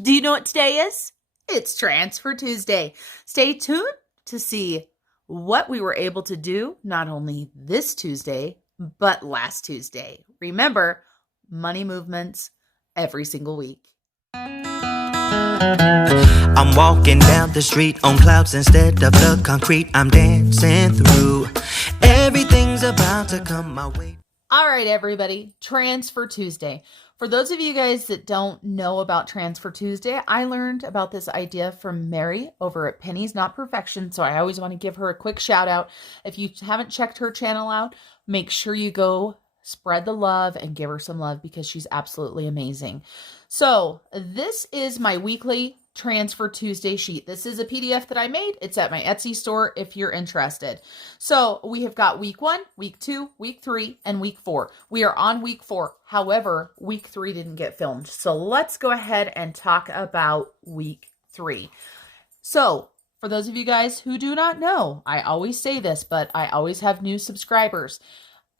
Do you know what today is? It's Transfer Tuesday. Stay tuned to see what we were able to do not only this Tuesday, but last Tuesday. Remember, money movements every single week. I'm walking down the street on clouds instead of the concrete I'm dancing through. Everything's about to come my way. All right, everybody, Transfer Tuesday. For those of you guys that don't know about Transfer Tuesday, I learned about this idea from Mary over at Pennies Not Perfection, so I always want to give her a quick shout out. If you haven't checked her channel out, make sure you go spread the love and give her some love because she's absolutely amazing. So this is my weekly Transfer Tuesday sheet. This is a PDF that I made. It's at my Etsy store if you're interested. So we have got week 1, week 2, week 3, and week 4. We are on week 4. However, week 3 didn't get filmed. So let's go ahead and talk about week 3. So for those of you guys who do not know, I always say this, but I always have new subscribers.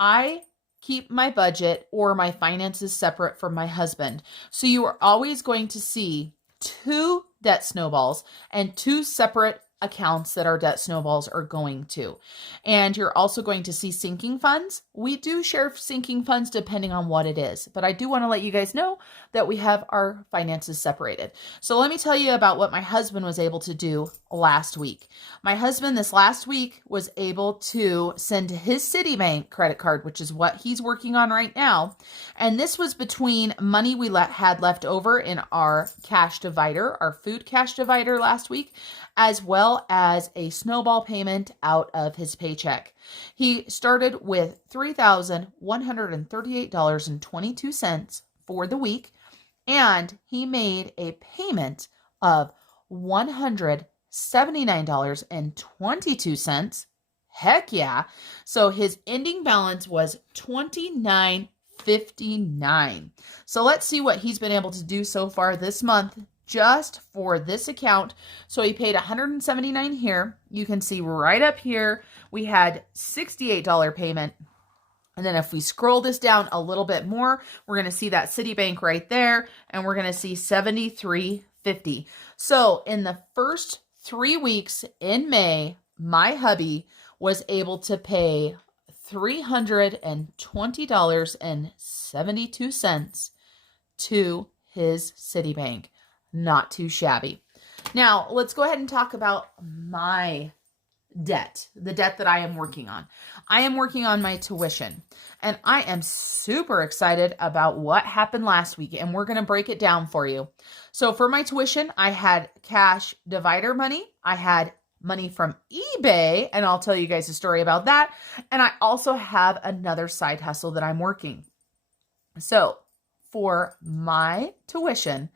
I keep my budget or my finances separate from my husband. So you are always going to see 2 debt snowballs and 2 separate accounts that our debt snowballs are going to. And you're also going to see sinking funds. We do share sinking funds depending on what it is, but I do want to let you guys know that we have our finances separated. So let me tell you about what my husband was able to do last week. My husband this last week was able to send his Citibank credit card, which is what he's working on right now. And this was between money we had left over in our cash divider, our food cash divider last week, as well as a snowball payment out of his paycheck. He started with $3,138.22 for the week, and he made a payment of $179.22. Heck yeah. So his ending balance was $29.59. So let's see what he's been able to do so far this month just for this account. So he paid $179 here. You can see right up here, we had $68 payment. And then if we scroll this down a little bit more, we're going to see that Citibank right there, and we're going to see $73.50. So in the first 3 weeks in May, my hubby was able to pay $320.72 to his Citibank. Not too shabby. Now, let's go ahead and talk about my debt, the debt that I am working on. I am working on my tuition, and I am super excited about what happened last week, and we're going to break it down for you. So for my tuition, I had cash divider money. I had money from eBay, and I'll tell you guys a story about that. And I also have another side hustle that I'm working. So for my tuition,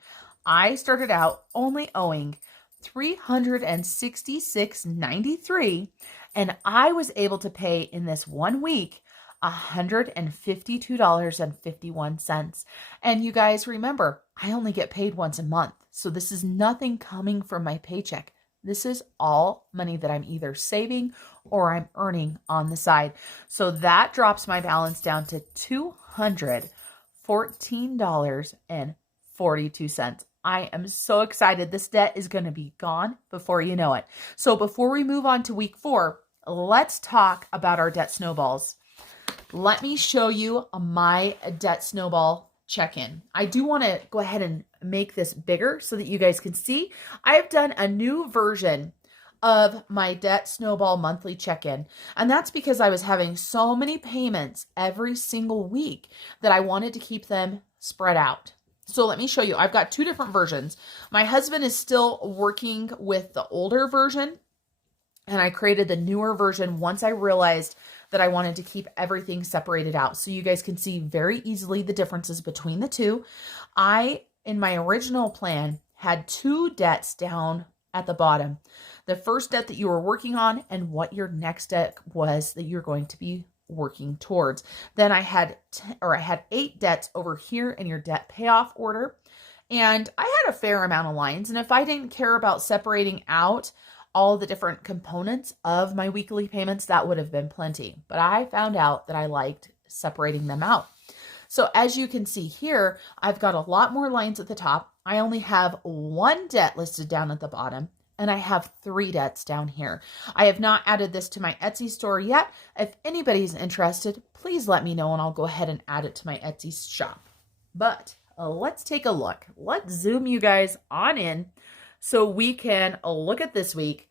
I started out only owing $366.93, and I was able to pay in this 1 week $152.51. And you guys remember, I only get paid once a month. So this is nothing coming from my paycheck. This is all money that I'm either saving or I'm earning on the side. So that drops my balance down to $214.42. I am so excited. This debt is going to be gone before you know it. So before we move on to week 4, let's talk about our debt snowballs. Let me show you my debt snowball check-in. I do want to go ahead and make this bigger so that you guys can see. I have done a new version of my debt snowball monthly check-in. And that's because I was having so many payments every single week that I wanted to keep them spread out. So let me show you. I've got 2 different versions. My husband is still working with the older version, and I created the newer version once I realized that I wanted to keep everything separated out so you guys can see very easily the differences between the 2. In my original plan, had 2 debts down at the bottom. The first debt that you were working on and what your next debt was that you're going to be working towards. Then I had 8 debts over here in your debt payoff order. And I had a fair amount of lines. And if I didn't care about separating out all the different components of my weekly payments, that would have been plenty. But I found out that I liked separating them out. So as you can see here, I've got a lot more lines at the top. I only have one debt listed down at the bottom, and I have 3 debts down here. I have not added this to my Etsy store yet. If anybody's interested, please let me know and I'll go ahead and add it to my Etsy shop. But let's take a look. Let's zoom you guys on in so we can look at this week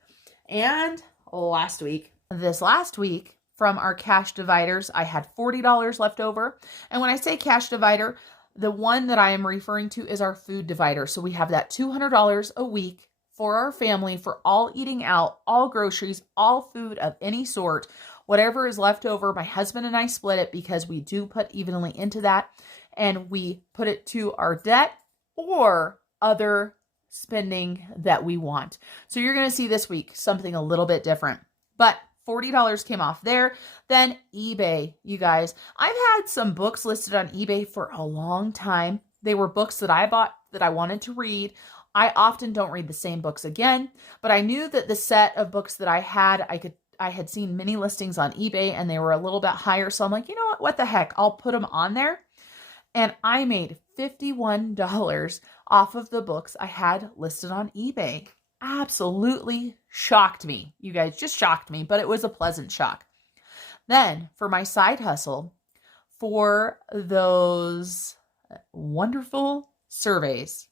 and last week. This last week, from our cash dividers, I had $40 left over. And when I say cash divider, the one that I am referring to is our food divider. So we have that $200 a week for our family, for all eating out, all groceries, all food of any sort. Whatever is left over, my husband and I split it because we do put evenly into that. And we put it to our debt or other spending that we want. So you're going to see this week something a little bit different. But $40 came off there. Then eBay, you guys. I've had some books listed on eBay for a long time. They were books that I bought that I wanted to read. I often don't read the same books again, but I knew that the set of books that I had seen many listings on eBay and they were a little bit higher. So I'm like, you know what the heck? I'll put them on there. And I made $51 off of the books I had listed on eBay. Absolutely shocked me. You guys, just shocked me, but it was a pleasant shock. Then for my side hustle, for those wonderful surveys,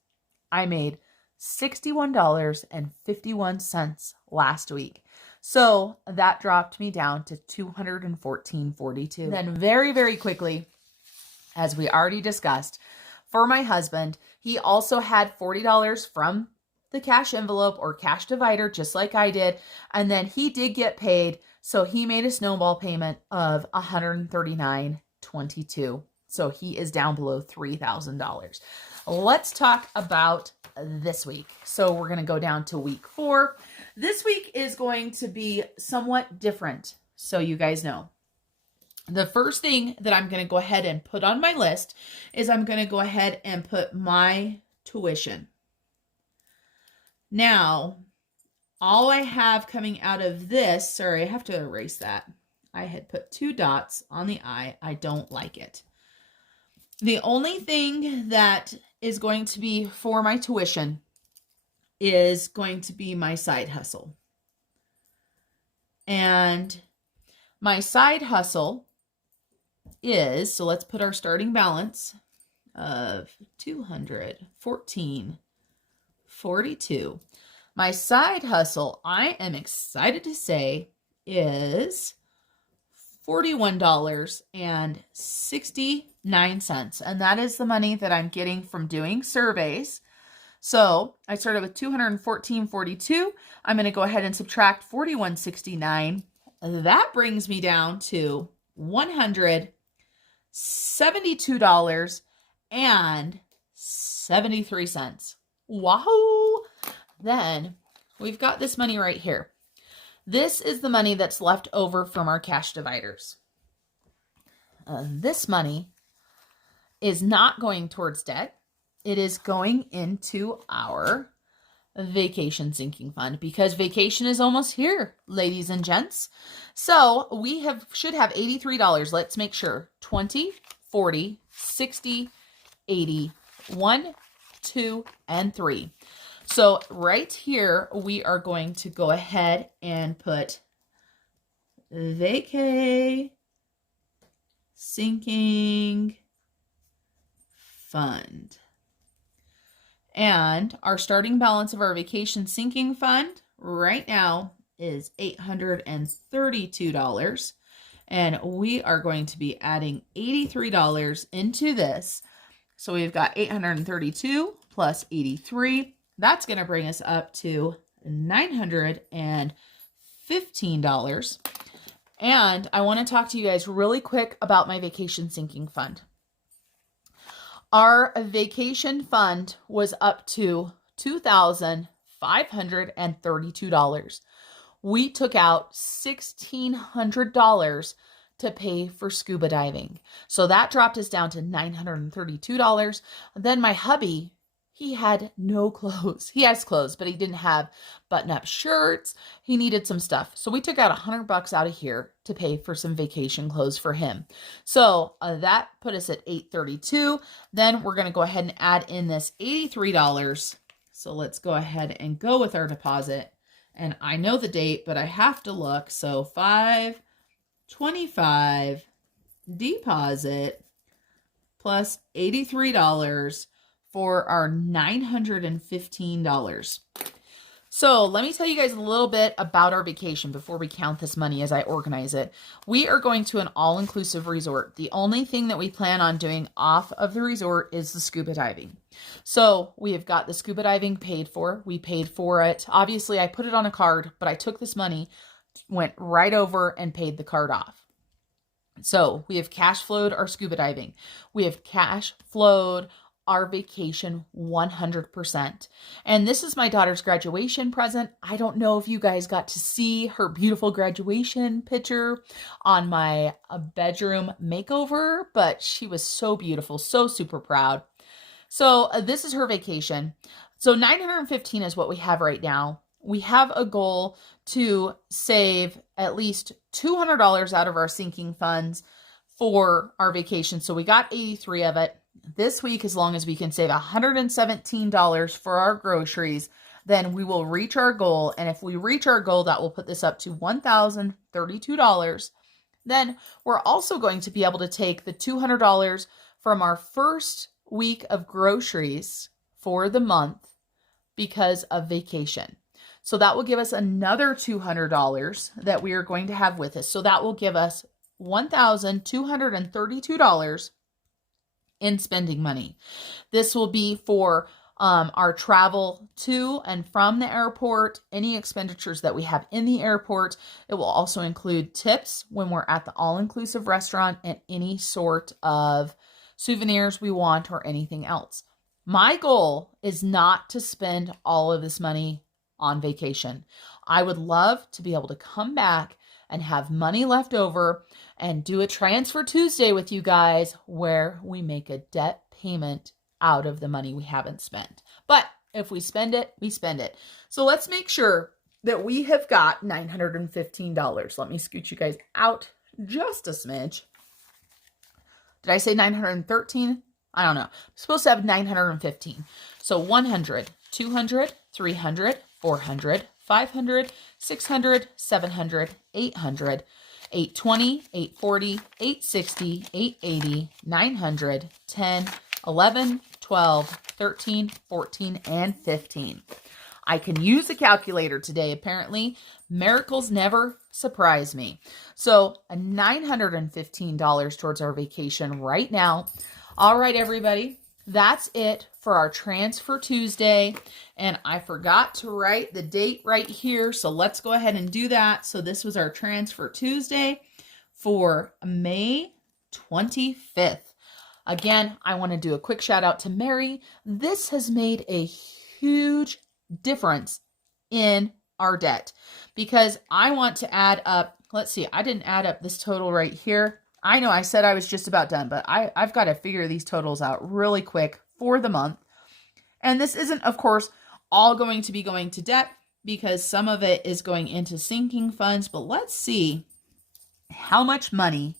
I made $61.51 last week. So that dropped me down to $214.42. Then very, very quickly, as we already discussed, for my husband, he also had $40 from the cash envelope or cash divider, just like I did. And then he did get paid. So he made a snowball payment of $139.22. So he is down below $3,000. Let's talk about this week. So we're going to go down to week 4. This week is going to be somewhat different, so you guys know. The first thing that I'm going to go ahead and put on my list is I'm going to go ahead and put my tuition. Now, all I have coming out of this, sorry, I have to erase that. I had put 2 dots on the I. I don't like it. The only thing that is going to be for my tuition is going to be my side hustle. And my side hustle is, so let's put our starting balance of $214.42. My side hustle, I am excited to say, is $41.69. And that is the money that I'm getting from doing surveys. So I started with $214.42. I'm going to go ahead and subtract $41.69. That brings me down to $172.73. Wahoo! Then we've got this money right here. This is the money that's left over from our cash dividers. This money is not going towards debt. It is going into our vacation sinking fund because vacation is almost here, ladies and gents. So we should have $83. Let's make sure. 20, 40, 60, 80, 1, 2, and 3. So right here, we are going to go ahead and put vacay sinking fund. And our starting balance of our vacation sinking fund right now is $832. And we are going to be adding $83 into this. So we've got 832 plus 83. That's going to bring us up to $915. And I want to talk to you guys really quick about my vacation sinking fund. Our vacation fund was up to $2,532. We took out $1,600 to pay for scuba diving. So that dropped us down to $932. Then my hubby, he had no clothes. He has clothes, but he didn't have button-up shirts. He needed some stuff. So we took out $100 out of here to pay for some vacation clothes for him. So that put us at $832. Then we're going to go ahead and add in this $83. So let's go ahead and go with our deposit. And I know the date, but I have to look. So 5/25 deposit plus $83 for our $915. So let me tell you guys a little bit about our vacation before we count this money as I organize it. We are going to an all-inclusive resort. The only thing that we plan on doing off of the resort is the scuba diving. So we have got the scuba diving paid for. We paid for it. Obviously, I put it on a card, but I took this money, went right over and paid the card off. So we have cash flowed our scuba diving. We have cash flowed our vacation 100%. And this is my daughter's graduation present. I don't know if you guys got to see her beautiful graduation picture on my bedroom makeover, but she was so beautiful, so super proud. So this is her vacation. So $915 is what we have right now. We have a goal to save at least $200 out of our sinking funds for our vacation. So we got 83 of it. This week, as long as we can save $117 for our groceries, then we will reach our goal. And if we reach our goal, that will put this up to $1,032. Then we're also going to be able to take the $200 from our first week of groceries for the month because of vacation. So that will give us another $200 that we are going to have with us. So that will give us $1,232 in spending money. This will be for our travel to and from the airport, any expenditures that we have in the airport. It will also include tips when we're at the all-inclusive restaurant and any sort of souvenirs we want or anything else. My goal is not to spend all of this money on vacation. I would love to be able to come back and have money left over and do a Transfer Tuesday with you guys where we make a debt payment out of the money we haven't spent. But if we spend it, we spend it. So let's make sure that we have got $915. Let me scoot you guys out just a smidge. Did I say 913? I don't know. I'm supposed to have 915. So 100, 200, 300, 400, 500, 600, 700, 800, 820, 840, 860, 880, 900, 10, 11, 12, 13, 14, and 15. I can use a calculator today, apparently. Miracles never surprise me. So $915 towards our vacation right now. All right, everybody. That's it for our Transfer Tuesday. And I forgot to write the date right here. So let's go ahead and do that. So this was our Transfer Tuesday for May 25th. Again, I want to do a quick shout out to Mary. This has made a huge difference in our debt because I want to add up. Let's see. I didn't add up this total right here. I know I said I was just about done, but I've got to figure these totals out really quick for the month. And this isn't, of course, all going to be going to debt because some of it is going into sinking funds. But let's see how much money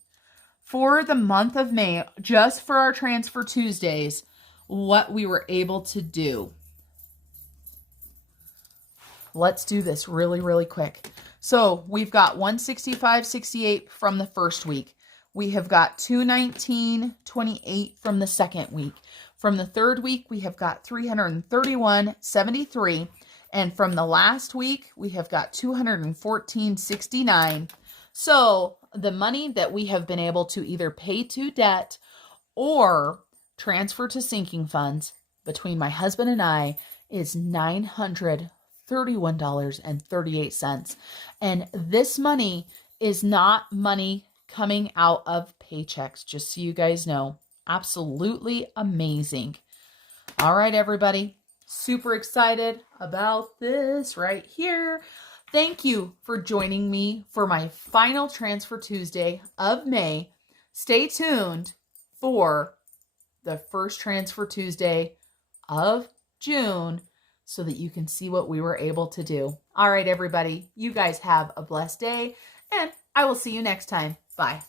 for the month of May, just for our Transfer Tuesdays, what we were able to do. Let's do this really, really quick. So we've got $165.68 from the first week. We have got $219.28 from the second week. From the third week, we have got $331.73. And from the last week, we have got $214.69. So the money that we have been able to either pay to debt or transfer to sinking funds between my husband and I is $931.38. And this money is not money coming out of paychecks, just so you guys know. Absolutely amazing. All right, everybody. Super excited about this right here. Thank you for joining me for my final Transfer Tuesday of May. Stay tuned for the first Transfer Tuesday of June so that you can see what we were able to do. All right, everybody, you guys have a blessed day, and I will see you next time. Bye.